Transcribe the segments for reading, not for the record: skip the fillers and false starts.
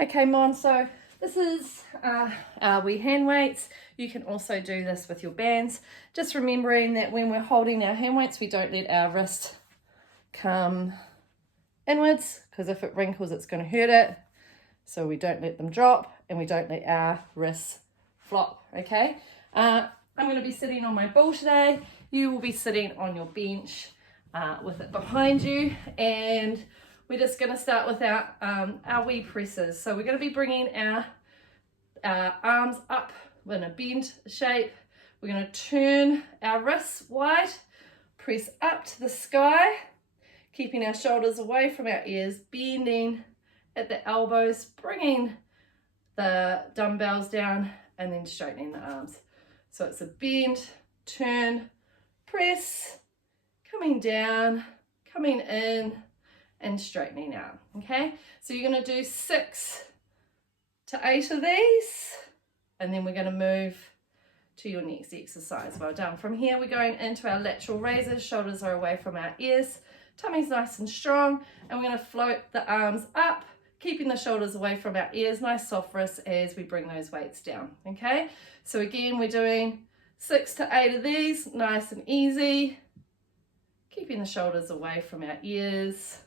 Okay, Mon, so this is our wee hand weights. You can also do this with your bands. Just remembering that when we're holding our hand weights, we don't let our wrist come inwards, because if it wrinkles, it's going to hurt it. So we don't let them drop, and we don't let our wrists flop, okay? I'm going to be sitting on my ball today. You will be sitting on your bench with it behind you, and we're just going to start with our wee presses. So we're going to be bringing our arms up in a bend shape. We're going to turn our wrists wide, press up to the sky, keeping our shoulders away from our ears, bending at the elbows, bringing the dumbbells down, and then straightening the arms. So it's a bend, turn, press, coming down, coming in, and straightening out. Okay, so you're going to do 6 to 8 of these, and then we're going to move to your next exercise. Well done. From here, we're going into our lateral raises. Shoulders are away from our ears, tummy's nice and strong, and we're going to float the arms up, keeping the shoulders away from our ears, nice soft wrists as we bring those weights down. Okay, so again, we're doing 6 to 8 of these, nice and easy, keeping the shoulders away from our ears.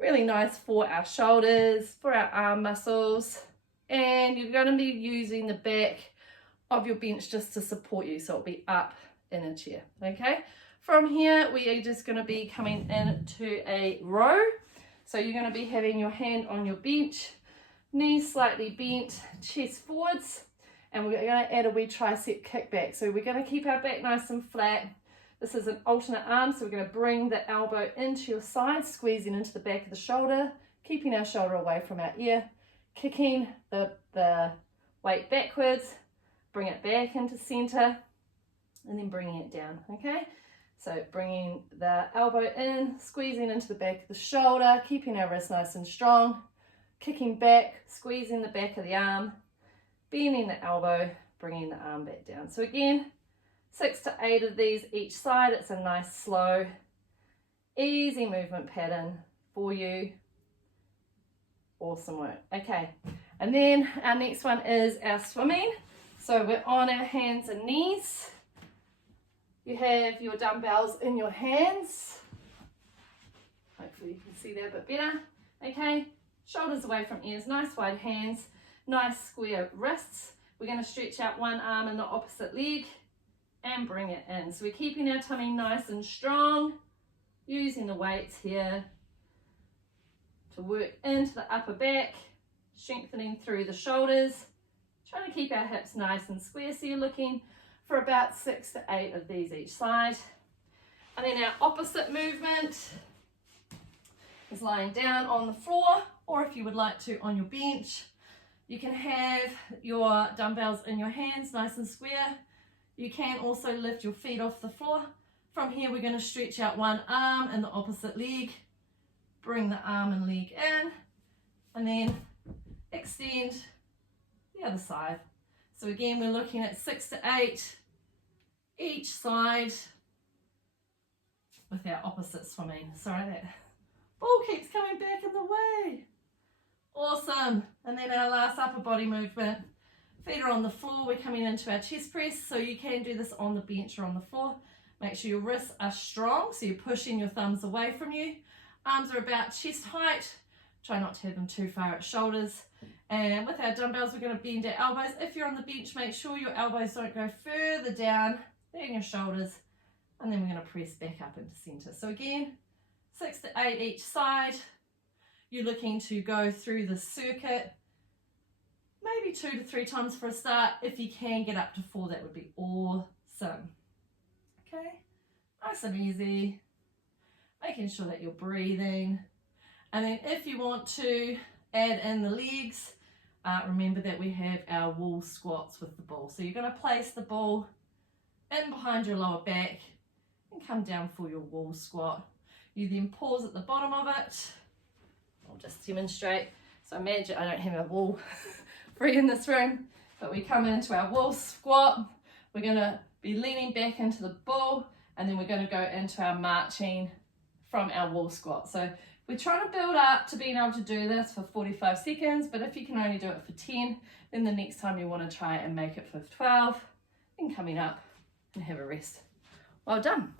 Really nice for our shoulders, for our arm muscles, and you're going to be using the back of your bench just to support you, so it'll be up in a chair. Okay, from here we are just going to be coming into a row. So you're going to be having your hand on your bench, knees slightly bent, chest forwards, and we're going to add a wee tricep kickback. So we're going to keep our back nice and flat. This is an alternate arm, so we're going to bring the elbow into your side, squeezing into the back of the shoulder, keeping our shoulder away from our ear, kicking the weight backwards, bring it back into center, and then bringing it down, okay? So bringing the elbow in, squeezing into the back of the shoulder, keeping our wrist nice and strong, kicking back, squeezing the back of the arm, bending the elbow, bringing the arm back down. So again, 6 to 8 of these each side. It's a nice, slow, easy movement pattern for you. Awesome work. Okay, and then our next one is our swimming. So we're on our hands and knees. You have your dumbbells in your hands. Hopefully you can see that a bit better. Okay, shoulders away from ears, nice wide hands, nice square wrists. We're going to stretch out one arm in the opposite leg and bring it in. So we're keeping our tummy nice and strong, using the weights here to work into the upper back, strengthening through the shoulders, trying to keep our hips nice and square. So you're looking for about 6 to 8 of these each side. And then our opposite movement is lying down on the floor, or if you would like to, on your bench. You can have your dumbbells in your hands, nice and square. You can also lift your feet off the floor. From here, we're going to stretch out one arm and the opposite leg, bring the arm and leg in, and then extend the other side. So again, we're looking at 6 to 8 each side with our opposite swimming. Sorry, that ball keeps coming back in the way. Awesome. And then our last upper body movement. Feet are on the floor. We're coming into our chest press. So you can do this on the bench or on the floor. Make sure your wrists are strong, so you're pushing your thumbs away from you. Arms are about chest height. Try not to have them too far at shoulders. And with our dumbbells, we're going to bend our elbows. If you're on the bench, make sure your elbows don't go further down than your shoulders. And then we're going to press back up into center. So again, 6 to 8 each side. You're looking to go through the circuit, maybe 2 to 3 times for a start. If you can get up to 4, that would be awesome. Okay, nice and easy. Making sure that you're breathing. And then if you want to add in the legs, remember that we have our wall squats with the ball. So you're going to place the ball in behind your lower back and come down for your wall squat. You then pause at the bottom of it. I'll just demonstrate. So imagine I don't have a wall free in this room, but we come into our wall squat. We're going to be leaning back into the ball, and then we're going to go into our marching from our wall squat. So We're trying to build up to being able to do this for 45 seconds, but if you can only do it for 10, then the next time you want to try and make it for 12, then coming up and have a rest. Well done.